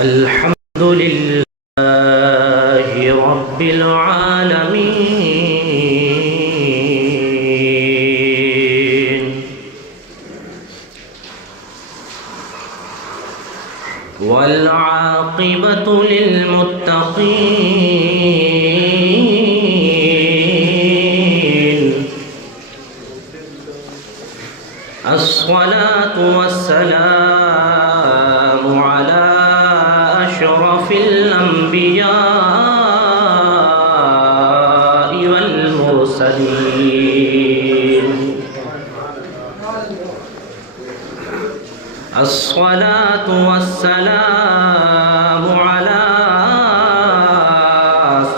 الحمد لله رب العالمين والعاقبة للمتقين الصلاة والسلام على أشرف الأنبياء والمرسلين الصلاة والسلام على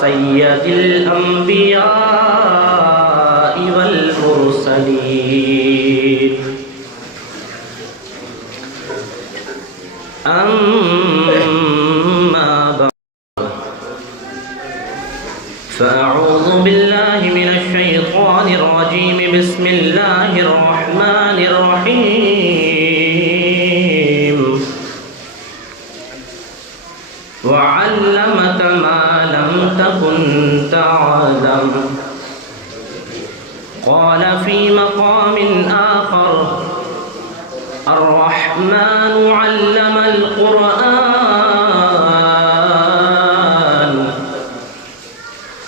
سيد الأنبياء والمرسلين أما بعد فأعوذ بالله من الشيطان الرجيم بسم الله الرحمن الرحيم وعلمك ما لم تكن تعلم قال في مقام آخر الرحمن علم القرآن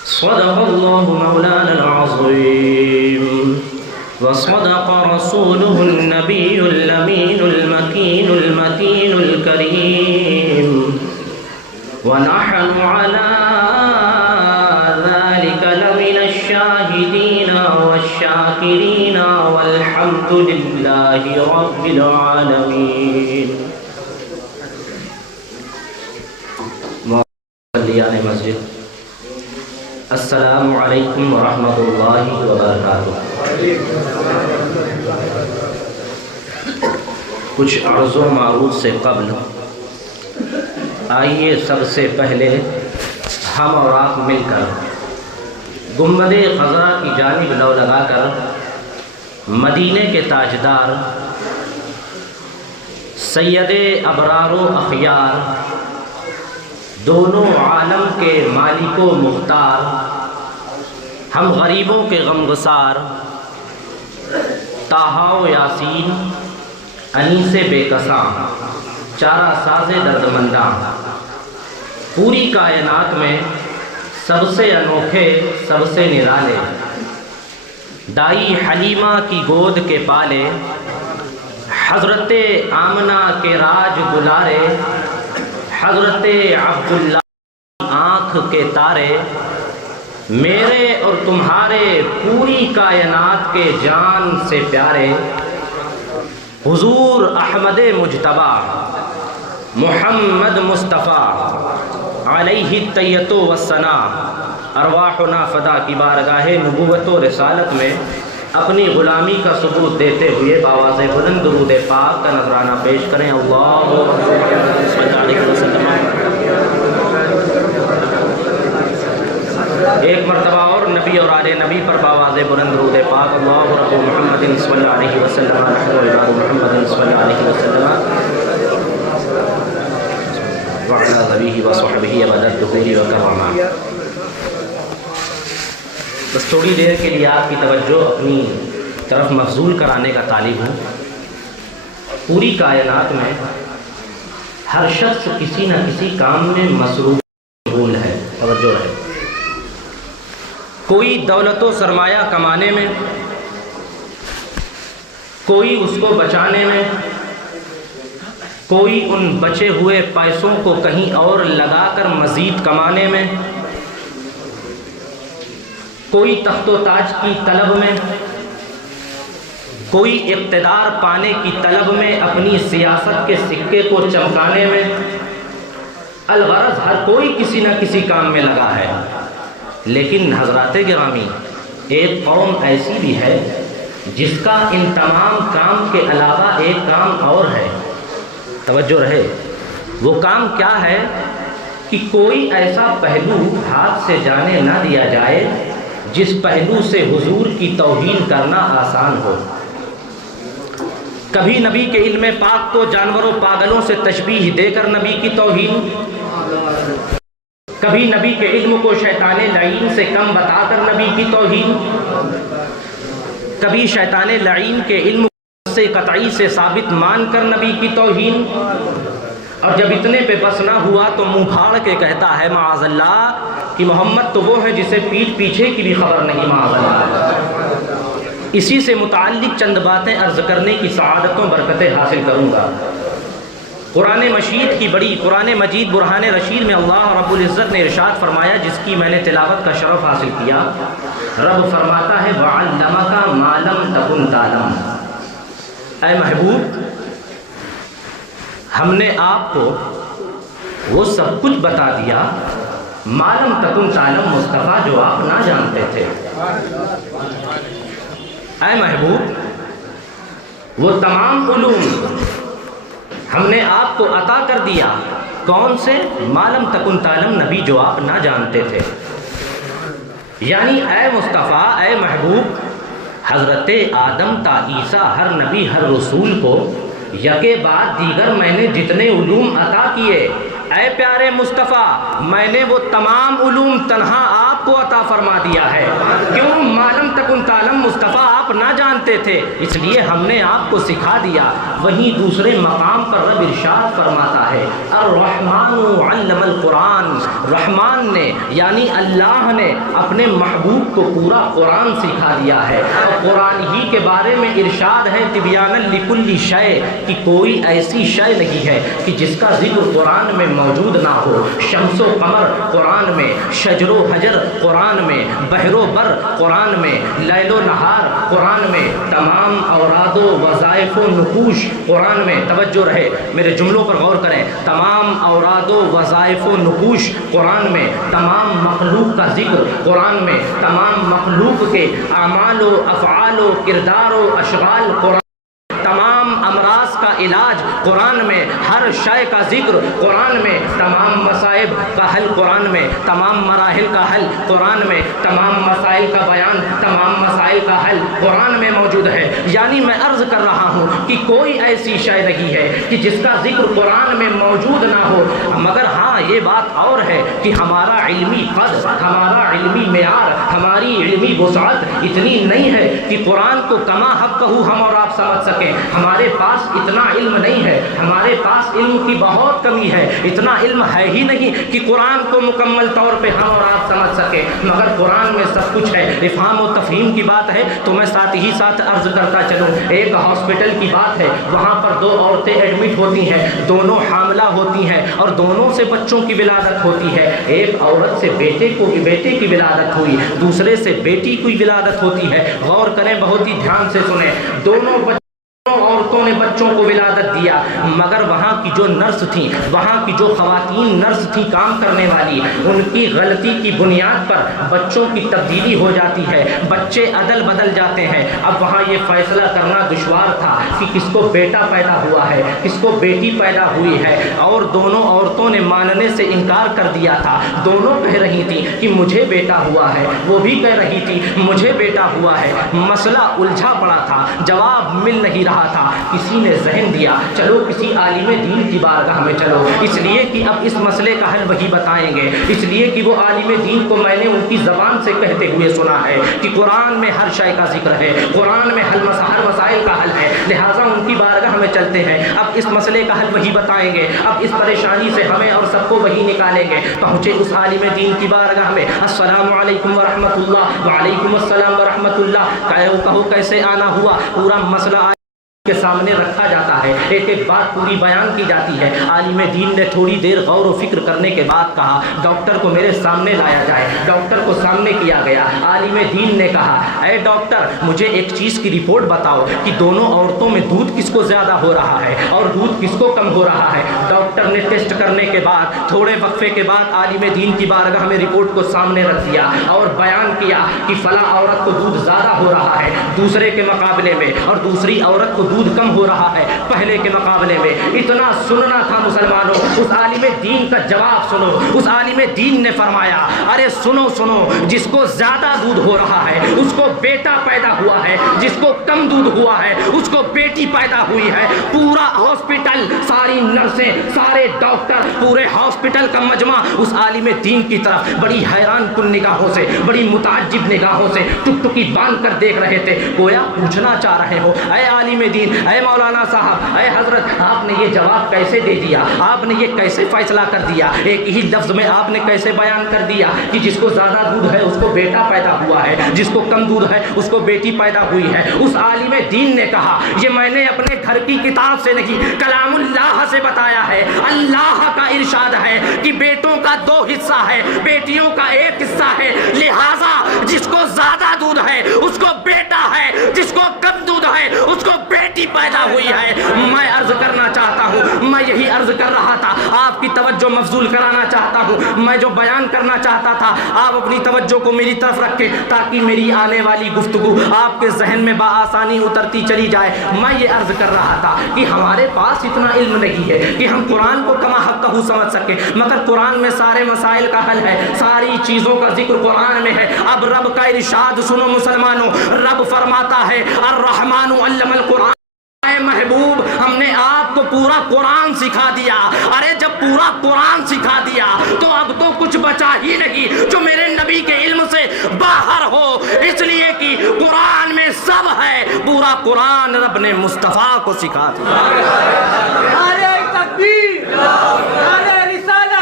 صدق الله مولانا العظيم وصدق رسوله النبي الأمين المكين المتين الكريم ونحن على ذلك لمن الشاهدين والشاكرين والحمد لله رب العالمين. مصلیان مسجد السلام علیکم ورحمۃ اللہ وبرکاتہ. کچھ عرض و معروض سے قبل آئیے سب سے پہلے ہم اور آپ مل کر گنبد خضرا کی جانب لو لگا کر مدینے کے تاجدار سید ابرار و اخیار دونوں عالم کے مالک و مختار ہم غریبوں کے غمگسار طٰہٰ و یاسین انیس بے کساں چارہ ساز دردمنداں پوری کائنات میں سب سے انوکھے سب سے نرالے دائی حلیمہ کی گود کے پالے حضرت آمنہ کے راج دلارے حضرت عبداللہ آنکھ کے تارے میرے اور تمہارے پوری کائنات کے جان سے پیارے حضور احمد مجتبیٰ محمد مصطفیٰ علیہ التحیۃ والثناء ارواحنا فدا کی بارگاہ نبوت و رسالت میں اپنی غلامی کا ثبوت دیتے ہوئے بآواز بلند درود پاک کا نذرانہ پیش کریں. اللہم صل علیہ وسلم. ایک مرتبہ اور نبی اور آل نبی پر بآواز بلند درود پاک. اللہم رب محمد صلی علیہ وسلم نحن عباد محمد صلی علیہ وسلم وعلى ذبیہ وصحبہ ابد الدہور وکرما. بس تھوڑی دیر کے لیے آپ کی توجہ اپنی طرف مبذول کرانے کا طالب ہوں. پوری کائنات میں ہر شخص کسی نہ کسی کام میں مشغول ہے. توجہ رہے. کوئی دولت و سرمایہ کمانے میں، کوئی اس کو بچانے میں، کوئی ان بچے ہوئے پیسوں کو کہیں اور لگا کر مزید کمانے میں، کوئی تخت و تاج کی طلب میں، کوئی اقتدار پانے کی طلب میں، اپنی سیاست کے سکے کو چمکانے میں. الغرض ہر کوئی کسی نہ کسی کام میں لگا ہے. لیکن حضرات گرامی، ایک قوم ایسی بھی ہے جس کا ان تمام کام کے علاوہ ایک کام اور ہے. توجہ رہے. وہ کام کیا ہے کہ کوئی ایسا پہلو ہاتھ سے جانے نہ دیا جائے جس پہلو سے حضور کی توہین کرنا آسان ہو. کبھی نبی کے علم پاک کو جانوروں پاگلوں سے تشبیہ دے کر نبی کی توہین، کبھی نبی کے علم کو شیطان لعین سے کم بتا کر نبی کی توہین، کبھی شیطان لعین کے علم سے قطعی سے ثابت مان کر نبی کی توہین، اور جب اتنے پہ بس نہ ہوا تو منہ پھاڑ کے کہتا ہے معاذ اللہ کہ محمد تو وہ ہے جسے پیٹھ پیچھے کی بھی خبر نہیں، معاذ اللہ۔ اسی سے متعلق چند باتیں عرض کرنے کی سعادتوں برکتیں حاصل کروں گا۔ قرآن مجید برہان رشید میں اللہ رب العزت نے ارشاد فرمایا، جس کی میں نے تلاوت کا شرف حاصل کیا، رب فرماتا ہے وَعَلَّمَكَ مَا لَمْ تَكُنْ تَعْلَمُ، اے محبوب ہم نے آپ کو وہ سب کچھ بتا دیا ما لم تکن تعلم، مصطفیٰ جو آپ نہ جانتے تھے۔ اے محبوب وہ تمام علوم ہم نے آپ کو عطا کر دیا، کون سے؟ ما لم تکن تعلم، نبی جو آپ نہ جانتے تھے۔ یعنی اے مصطفیٰ، اے محبوب، حضرت آدم تا عیسیٰ ہر نبی ہر رسول کو یکے بعد دیگر میں نے جتنے علوم عطا کیے، اے پیارے مصطفیٰ میں نے وہ تمام علوم تنہا آپ کو عطا فرما دیا ہے۔ کیوں؟ معلوم تکن تعلم، مصطفیٰ آپ نہ جانتے تھے، اس لیے ہم نے آپ کو سکھا دیا۔ وہیں دوسرے مقام پر رب ارشاد فرماتا ہے الرحمن علم القرآن، رحمان نے یعنی اللہ نے اپنے محبوب کو پورا قرآن سکھا دیا ہے، اور قرآن ہی کے بارے میں ارشاد ہے تبیانا لکل شیء، کہ کوئی ایسی شے نہیں ہے کہ جس کا ذکر قرآن میں موجود نہ ہو۔ شمس و قمر قرآن میں، شجر و حجر قرآن میں، بحر و بر قرآن میں، لیل و نہار قرآن میں، تمام اوراد و وظائف و نقوش قرآن میں، توجہ رہے میرے جملوں پر غور کریں، تمام اوراد و وظائف و نقوش قرآن میں، تمام مخلوق کا ذکر قرآن میں، تمام مخلوق کے اعمال و افعال و کردار و اشغال قرآن، تمام امراض کا علاج قرآن میں، ہر شے کا ذکر قرآن میں، تمام مصائب کا حل قرآن میں، تمام مراحل کا حل قرآن میں، تمام مسائل کا بیان، تمام مسائل کا حل قرآن میں موجود ہے۔ یعنی میں عرض کر رہا ہوں کہ کوئی ایسی شے نہیں ہے کہ جس کا ذکر قرآن میں موجود نہ ہو، مگر ہاں یہ بات اور ہے کہ ہمارا علمی قدر، ہمارا علمی معیار، ہماری علمی وسعت اتنی نہیں ہے کہ قرآن کو کما حق کہو ہم اور آپ سمجھ سکیں۔ ہمارے پاس اتنا علم نہیں ہے، ہمارے پاس علم کی بہت کمی ہے، اتنا علم ہے ہی نہیں کہ قرآن کو مکمل طور پہ ہم اور آپ سمجھ سکیں، مگر قرآن میں سب کچھ ہے۔ افہام و تفہیم کی بات ہے تو میں ساتھ ہی ساتھ عرض کرتا چلوں، ایک ہاسپٹل کی بات ہے، وہاں پر دو عورتیں ایڈمٹ ہوتی ہیں، دونوں حاملہ ہوتی ہیں اور دونوں سے بچوں کی ولادت ہوتی ہے۔ ایک عورت سے بیٹے کی ولادت ہوئی، دوسرے سے بیٹی کی ولادت ہوتی ہے۔ غور کریں، بہت ہی دھیان سے سنیں، دونوں عورتوں نے بچوں کو ولادت دیا، مگر وہاں کی جو نرس تھیں، وہاں کی جو خواتین نرس تھیں کام کرنے والی، ان کی غلطی کی بنیاد پر بچوں کی تبدیلی ہو جاتی ہے، بچے عدل بدل جاتے ہیں۔ اب وہاں یہ فیصلہ کرنا دشوار تھا کہ کس کو بیٹا پیدا ہوا ہے، کس کو بیٹی پیدا ہوئی ہے، اور دونوں عورتوں نے ماننے سے انکار کر دیا تھا۔ دونوں کہہ رہی تھیں کہ مجھے بیٹا ہوا ہے، وہ بھی کہہ رہی تھی مجھے بیٹا ہوا ہے۔ مسئلہ الجھا پڑا تھا، جواب مل نہیں رہا تھا۔ کسی نے ذہن دیا چلو کسی عالم دین کی بارگاہ میں چلو، اس لیے کہ اب اس مسئلے کا حل وہی بتائیں گے، اس لیے کہ وہ عالم دین کو میں نے ان کی زبان سے کہتے ہوئے سنا ہے کہ قرآن میں ہر شے کا ذکر ہے، قرآن میں ہر مسائل کا حل ہے، لہٰذا ان کی بارگاہ میں چلتے ہیں، اب اس مسئلے کا حل وہی بتائیں گے، اب اس پریشانی سے ہمیں اور سب کو وہی نکالیں گے۔ پہنچے اس عالم دین کی بارگاہ میں، السلام علیکم ورحمۃ اللہ، وعلیکم السلام ورحمۃ اللہ، کہو کیسے آنا ہوا، پورا مسئلہ کے سامنے رکھا جاتا ہے، ایک ایک بات پوری بیان کی جاتی ہے۔ عالم دین نے تھوڑی دیر غور و فکر کرنے کے بعد کہا ڈاکٹر کو میرے سامنے لایا جائے۔ ڈاکٹر کو سامنے کیا گیا، عالم دین نے کہا اے ڈاکٹر مجھے ایک چیز کی رپورٹ بتاؤ کہ دونوں عورتوں میں دودھ کس کو زیادہ ہو رہا ہے اور دودھ کس کو کم ہو رہا ہے۔ ڈاکٹر نے ٹیسٹ کرنے کے بعد تھوڑے وقفے کے بعد عالم دین کی بارگاہ میں رپورٹ کو سامنے رکھ دیا اور بیان کیا کہ فلاں عورت کو دودھ زیادہ ہو رہا ہے دوسرے کے مقابلے میں، اور دوسری عورت کو دودھ کم ہو رہا ہے پہلے کے مقابلے میں. اتنا سننا تھا مسلمانوں. اس عالم دین کا جواب سنو. اس عالم دین نے فرمایا ارے سنو سنو, جس کو زیادہ دودھ ہو رہا ہے اس کو بیٹا پیدا ہوا ہے, جس کو کم دودھ ہوا ہے اس کو بیٹی پیدا ہوئی ہے. پورا ہاسپٹل, ساری نرسیں, سارے ڈاکٹر, پورے ہاسپٹل کا مجمع اس عالم دین کی طرف بڑی حیران کن نگاہوں سے, بڑی متعجب نگاہوں سے ٹکٹکی باندھ کر دیکھ رہے تھے. گویا پوچھنا چاہ رہے ہو اے عالم دین, اے مولانا صاحب, اے حضرت, آپ نے یہ جواب کیسے دے دیا, آپ نے یہ کیسے فیصلہ کر دیا, ایک ہی لفظ میں آپ نے کیسے بیان کر دیا کہ جس کو زیادہ دودھ ہے اس کو بیٹا پیدا ہوا ہے, جس کو کم دودھ ہے اس کو بیٹی پیدا ہوئی ہے. اس عالم دین نے کہا یہ میں نے اپنے گھر کی کتاب سے نہیں کلام اللہ سے بتایا ہے. اللہ کا ارشاد ہے کہ بیٹوں کا 2 حصہ ہے, بیٹیوں کا 1 حصہ ہے, لہذا جس کو زیادہ دودھ ہے اس کو بیٹا ہے, جس کو کم دودھ ہے اس کو بیٹی پیدا ہوئی ہے. میں عرض کرنا چاہتا ہوں, میں یہی عرض کر رہا تھا, آپ کی توجہ مبذول کرانا چاہتا ہوں. میں جو بیان کرنا چاہتا تھا آپ اپنی توجہ کو میری طرف رکھیں تاکہ میری آنے والی گفتگو آپ کے ذہن میں بآسانی اترتی چلی جائے. میں یہ عرض کر رہا تھا کہ ہمارے پاس اتنا علم نہیں ہے کہ ہم قرآن کو کما حق سمجھ سکیں, مگر قرآن میں سارے مسائل کا حل ہے, ساری چیزوں کا ذکر قرآن میں ہے. اب رب کا ارشاد سنو مسلمانوں, رب فرماتا ہے الرحمن علم القرآن. اے محبوب, ہم نے آپ کو پورا قرآن سکھا دیا. ارے جب پورا قرآن سکھا دیا تو اب تو کچھ بچا ہی نہیں جو میرے نبی کے علم سے باہر ہو, اس لیے کہ قرآن میں سب ہے. پورا قرآن رب نے مصطفیٰ کو سکھا دیا. نعرہ تکبیر, نعرہ رسالت.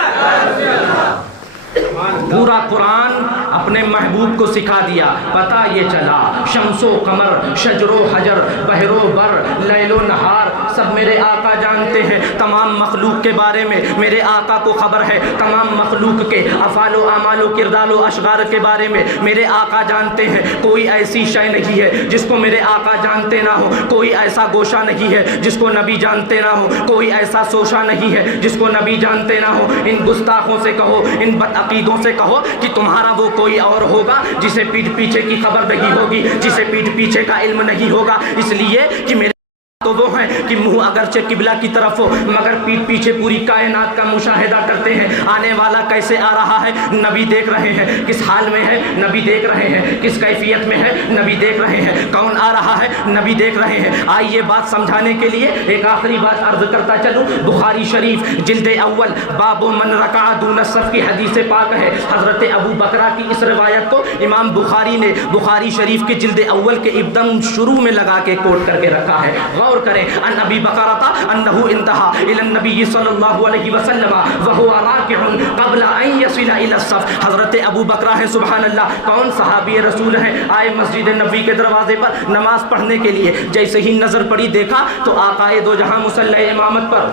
پورا قرآن اپنے محبوب کو سکھا دیا. پتہ یہ چلا شمس و قمر, شجر و حجر, بحر و بر, لیل و نہار سب میرے آقا جانتے ہیں. تمام مخلوق کے بارے میں میرے آقا کو خبر ہے. تمام مخلوق کے افعال و اعمال و کردار و اشعار کے بارے میں میرے آقا جانتے ہیں. کوئی ایسی شے نہیں ہے جس کو میرے آقا جانتے نہ ہو, کوئی ایسا گوشہ نہیں ہے جس کو نبی جانتے نہ ہو, کوئی ایسا سوشہ نہیں ہے جس کو نبی جانتے نہ ہو. ان گستاخوں سے کہو, ان بدعقیدوں سے کہو کہ تمہارا وہ کوئی اور ہوگا جسے پیٹھ پیچھے کی خبر نہیں ہوگی, جسے پیٹھ پیچھے کا علم نہیں ہوگا. اس لیے کہ میرے تو وہ ہیں کہ منہ اگرچہ قبلہ کی طرف ہو مگر پیٹھ پیچھے پوری کائنات کا مشاہدہ کرتے ہیں. آنے والا کیسے آ رہا ہے نبی دیکھ رہے ہیں, کس حال میں ہے نبی دیکھ رہے ہیں, کس کیفیت میں ہے نبی دیکھ رہے ہیں, کون آ رہا ہے نبی دیکھ رہے ہیں. آئیے بات سمجھانے کے لیے ایک آخری بات عرض کرتا چلوں. بخاری شریف جلد اول باب من رکع دون الصف کی حدیث پاک ہے. حضرت ابو بکرہ کی اس روایت کو امام بخاری نے بخاری شریف کے جلد اول کے ابدم شروع میں لگا کے کوٹ کر کے رکھا ہے. غور کریں. ان ابی بکرہ انه انتهى الى النبي صلی اللہ علیہ وسلم وهو راکع قبل ان يصل الى الصف. حضرت ابو بکرہ ہیں, سبحان اللہ, کون صحابی رسول ہیں, آئے مسجد نبوی کے دروازے پر نماز پڑھنے کے لیے. جیسے ہی نظر پڑی دیکھا تو آقائے دو جہاں مصلی امامت پر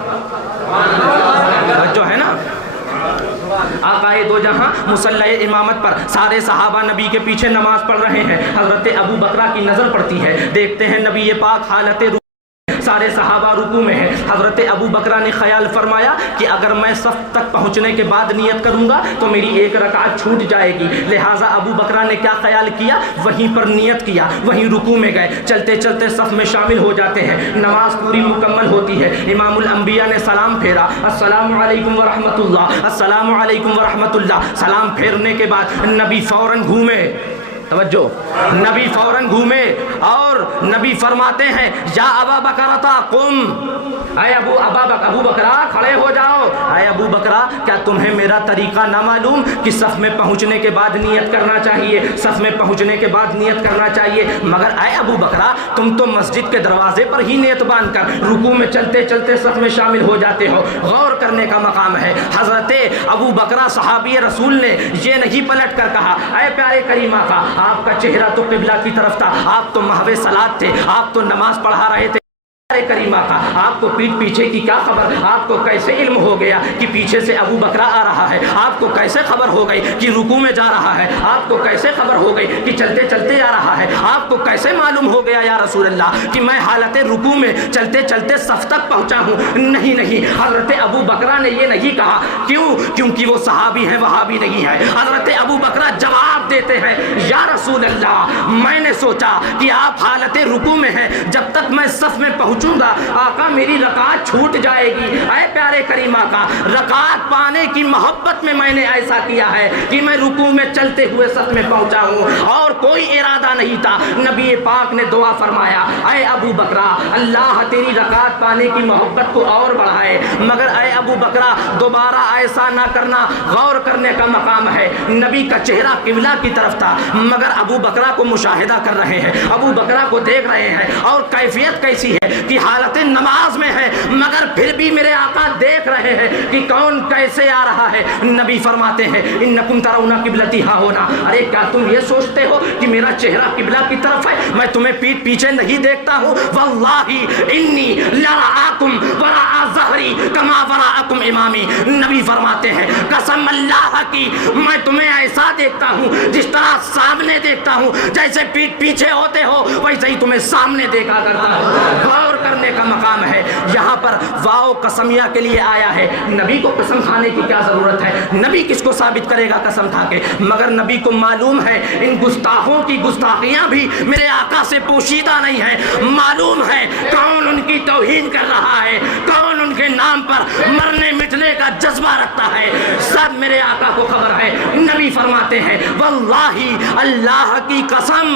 جو ہے نا, آقائے دو جہاں مصلی امامت پر سارے صحابہ نبی کے پیچھے نماز پڑھ رہے ہیں. حضرت ابو بکرہ کی نظر پڑتی ہے, دیکھتے ہیں نبی پاک حالت سارے صحابہ رکوع میں ہیں. حضرت ابو بکرہ نے خیال فرمایا کہ اگر میں صف تک پہنچنے کے بعد نیت کروں گا تو میری 1 رکعت چھوٹ جائے گی. لہٰذا ابو بکرہ نے کیا خیال کیا, وہیں پر نیت کیا, وہیں رکوع میں گئے, چلتے چلتے صف میں شامل ہو جاتے ہیں. نماز پوری مکمل ہوتی ہے. امام الانبیاء نے سلام پھیرا, السلام علیکم ورحمۃ اللہ, السلام علیکم ورحمۃ اللہ. سلام پھیرنے کے بعد نبی فوراً گھومے, توجہ, نبی فوراً گھومے اور نبی فرماتے ہیں یا ابا بکرہ قم, اے ابو بکرہ کھڑے ہو جاؤ. اے ابو بکرہ کیا تمہیں میرا طریقہ نہ معلوم کہ صف میں پہنچنے کے بعد نیت کرنا چاہیے, صف میں پہنچنے کے بعد نیت کرنا چاہیے, مگر اے ابو بکرہ تم تو مسجد کے دروازے پر ہی نیت باندھ کر رکوع میں چلتے چلتے صف میں شامل ہو جاتے ہو. غور کرنے کا مقام ہے. حضرت ابو بکرہ صحابی رسول نے یہ نہیں پلٹ کر کہا اے پیارے کریم آقا, آپ کا چہرہ تو قبلہ کی طرف تھا, آپ تو محو صلاۃ تھے, آپ تو نماز پڑھا رہے تھے, کریمہ کا آپ کو پیٹھ پیچھے کی کیا خبر؟ آپ کو کیسے علم ہو گیا کہ پیچھے سے ابو بکرہ آ رہا ہے؟ آپ کو کیسے خبر ہو گئی کہ رکوع میں جا رہا ہے؟ آپ کو کیسے خبر ہو گئی کہ چلتے چلتے جا رہا ہے؟ آپ کو کیسے معلوم ہو گیا یا رسول اللہ کہ میں حالت رکوع میں چلتے چلتے صف تک پہنچا ہوں؟ نہیں نہیں، حضرت ابو بکرہ نے یہ نہیں کہا. کیوں؟ کیونکہ وہ صحابی ہیں، وہابی نہیں ہے. حضرت ابو بکرہ جواب دیتے ہیں یا رسول اللہ میں نے سوچا کہ آپ حالت رکوع میں ہیں، جب تک میں صف میں پہنچوں گا آقا میری رکعت چھوٹ جائے گی. اے پیارے کریمہ کا رکعت پانے کی محبت میں نے ایسا کیا ہے کہ میں رکوع میں چلتے ہوئے صف میں پہنچا ہوں اور کوئی ارادہ نہیں تھا. نبی پاک نے دعا فرمایا اے ابو بکرہ اللہ تیری رکعت پانے کی محبت کو اور بڑھائے، مگر اے ابو بکرہ دوبارہ ایسا نہ کرنا. غور کرنے کا مقام ہے. نبی کا چہرہ قبلہ کی طرف تھا مگر ابو بکرہ کو مشاہدہ کر رہے ہیں، ابو بکرہ کو دیکھ رہے ہیں. اور کیفیت کیسی ہے کہ حالت نماز میں ہے مگر پھر بھی میرے آقا دیکھ رہے ہیں کہ کون کیسے آ رہا ہے. نبی فرماتے ہیں انکم ترون قبلتی ہا ہونا. ارے کیا تم یہ سوچتے ہو کہ میرا چہرہ قبلہ کی طرف ہے؟ میں تمہیں پیٹھ پیچھے نہیں دیکھتا ہوں. واللہ انی لرآکم وراء ظہری کما وراءکم امامی. نبی فرماتے ہیں قسم اللہ کی میں تمہیں ایسا دیکھتا ہوں جس طرح سامنے دیکھتا ہوں، جیسے پیٹھ پیچھے ہوتے ہو ویسے ہی تمہیں سامنے دیکھا کرتا ہوں. غور کرنے کا مقام ہے. یہاں پر واو قسمیہ کے لیے آیا ہے. نبی کو قسم کھانے کی کیا ضرورت ہے؟ نبی کس کو ثابت کرے گا قسم کھا کے؟ مگر نبی کو معلوم ہے ان گستاخوں کی گستاخیاں بھی میرے آقا سے پوشیدہ نہیں ہے. معلوم ہے کون ان کی توہین کر رہا ہے، کون ان کے نام پر مرنے مٹنے کا جذبہ رکھتا ہے. سب میرے آقا کو خبر ہے. نبی فرماتے ہیں واللہ اللہ کی قسم.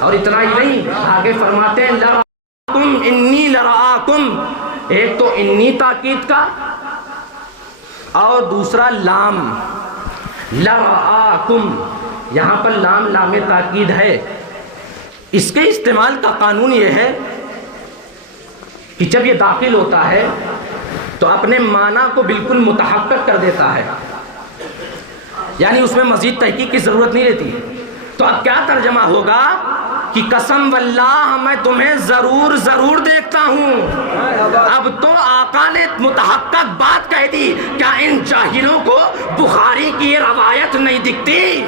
اور اتنا ہی نہیں، آگے فرماتے ہیں لرآکم انی لرآکم. ایک تو انی تاکید کا اور دوسرا لام لرآکم. یہاں پر لام لام تاکید ہے. اس کے استعمال کا قانون یہ ہے کہ جب یہ داخل ہوتا ہے تو اپنے معنی کو بالکل متحقق کر دیتا ہے، یعنی اس میں مزید تحقیق کی ضرورت نہیں رہتی. تو اب کیا ترجمہ ہوگا کہ قسم واللہ میں تمہیں ضرور ضرور دیکھتا ہوں. اب تو آقا نے متحقق بات کہہ دی. کیا ان جاہلوں کو بخاری کی یہ روایت نہیں دکھتی؟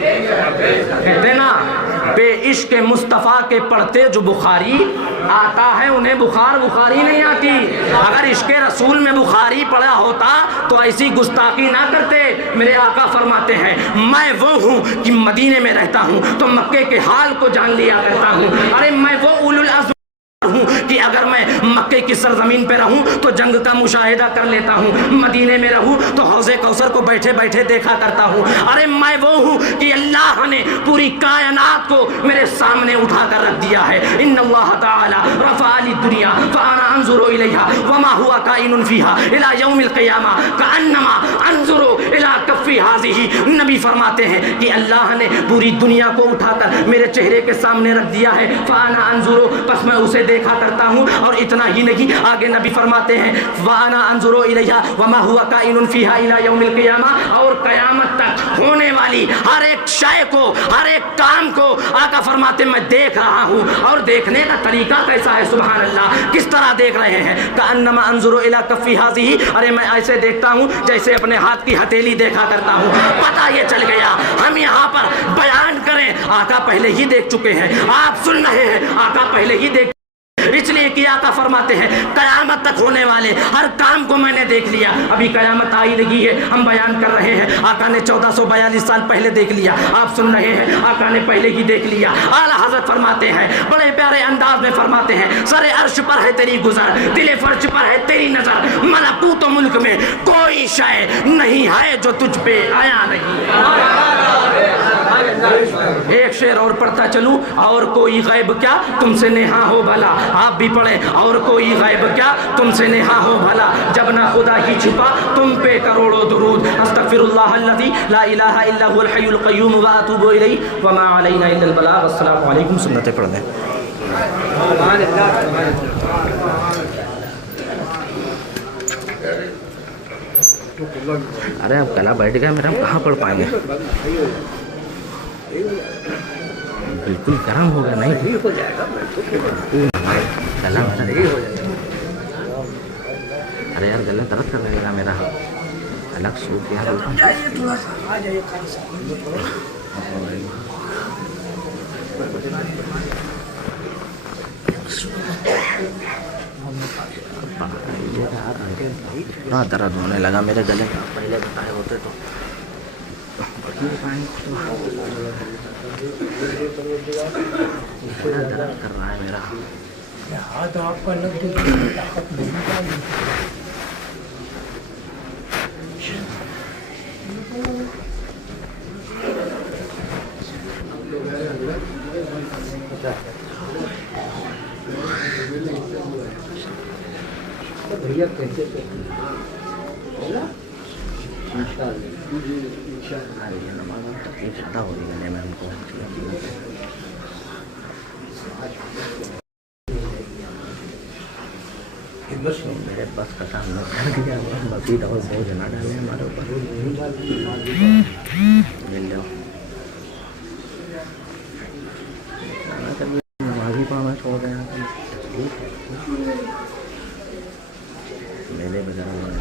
کہتے نا بے عشق مصطفیٰ کے پڑھتے جو بخاری آتا ہے انہیں بخاری نہیں آتی. اگر عشق رسول میں بخاری پڑھا ہوتا تو ایسی گستاخی نہ کرتے. میرے آقا فرماتے ہیں میں وہ ہوں کہ مدینے میں رہتا ہوں تو مکے کے حال کو جان لیا کرتا ہوں. ارے میں وہ اولو العزم ہوں کہ اگر میں مکے کی سرزمین پہ رہوں تو جنگ کا مشاہدہ کر لیتا ہوں، مدینے میں رہوں تو حوض کوثر کو بیٹھے بیٹھے دیکھا کرتا ہوں. ارے میں وہ ہوں کہ اللہ نے پوری کائنات کو میرے سامنے اٹھا کر رکھ دیا ہے. ان اللہ تعالی رفع لی الدنیا فانا انظر الیہا وما ہوا کائن فیہا الی یوم القیامہ کانما انظر الی کفی ہذہ. نبی فرماتے ہیں کہ اللہ نے پوری دنیا کو اٹھا کر میرے چہرے کے سامنے رکھ دیا ہے. فانا انظر پس میں اسے دیکھا کرتا ہوں. اور اتنا ہی نہیں، آگے نبی فرماتے ہیں وانا انظر الیہا وما ہوا کائن فیہا الی یوم القیامہ. اور قیامت تک ہونے والی ہر ایک شے کو، ہر ایک کام کو آقا فرماتے میں دیکھ رہا ہوں. اور دیکھنے کا طریقہ کیسا ہے؟ سبحان اللہ، کس طرح دیکھ رہے ہیں؟ کانما انظر الی کفی ہذہ. ارے میں ایسے دیکھتا ہوں جیسے اپنے ہاتھ کی ہتھیلی دیکھا کرتا ہوں. پتہ یہ چل گیا ہم یہاں پر بیان کریں، آقا پہلے ہی دیکھ چکے ہیں. آپ سن رہے ہیں، آقا پہلے ہی دیکھ، اس لیے کہ آقا فرماتے ہیں قیامت تک ہونے والے ہر کام کو میں نے دیکھ لیا. ابھی قیامت آئی لگی ہے، ہم بیان کر رہے ہیں. آقا نے 1442 سال پہلے دیکھ لیا. آپ سن رہے ہیں آقا نے پہلے ہی دیکھ لیا. اعلیٰ حضرت فرماتے ہیں بڑے پیارے انداز میں فرماتے ہیں سر عرش پر ہے تیری گزر، دل فرش پر ہے تیری نظر، ملکوت و ملک میں کوئی شے نہیں ہے جو تجھ پہ آیا نہیں. ایک شعر اور پڑھتا چلوں. اور کوئی غیب کیا تم سے نہا ہو بھلا. آپ بھی پڑھیں اور کوئی غیب کیا تم سے نہا ہو بھلا. جب نہ خدا ہی چھپا تم پہ کروڑوں درود. استغفر اللہ الذی لا الہ الا هو الحی القیوم واتوب الیہ وما علینا الا البلاغ. السلام علیکم. سنتیں پڑھ لیں. ارے اب گلا بیٹھ گیا میرا، ہم کہاں پڑھ پائیں گے؟ بالکل گرم ہو گیا. نہیں گلا ارے یار گلا درد کرنے لگا میرا الگ سوٹ یار تھوڑا سا آ جائیے خالی صاحب اتنا درد ہونے لگا میرے گلے کا پہلے بتائے ہوتے تو بڑا درد کر رہا ہے میرا ہاتھ آپ کا لگ طاقت نہیں بھیا کیسے تکلیف زیادہ ہو رہی ہے میں ان کو میرے بس کا کام نہ کر دیا مزید اور بوجھ نہ ڈالے ہمارے اوپر مل جاؤ نمازی کو ہمیں چھوڑ رہے ہیں میرے بغیر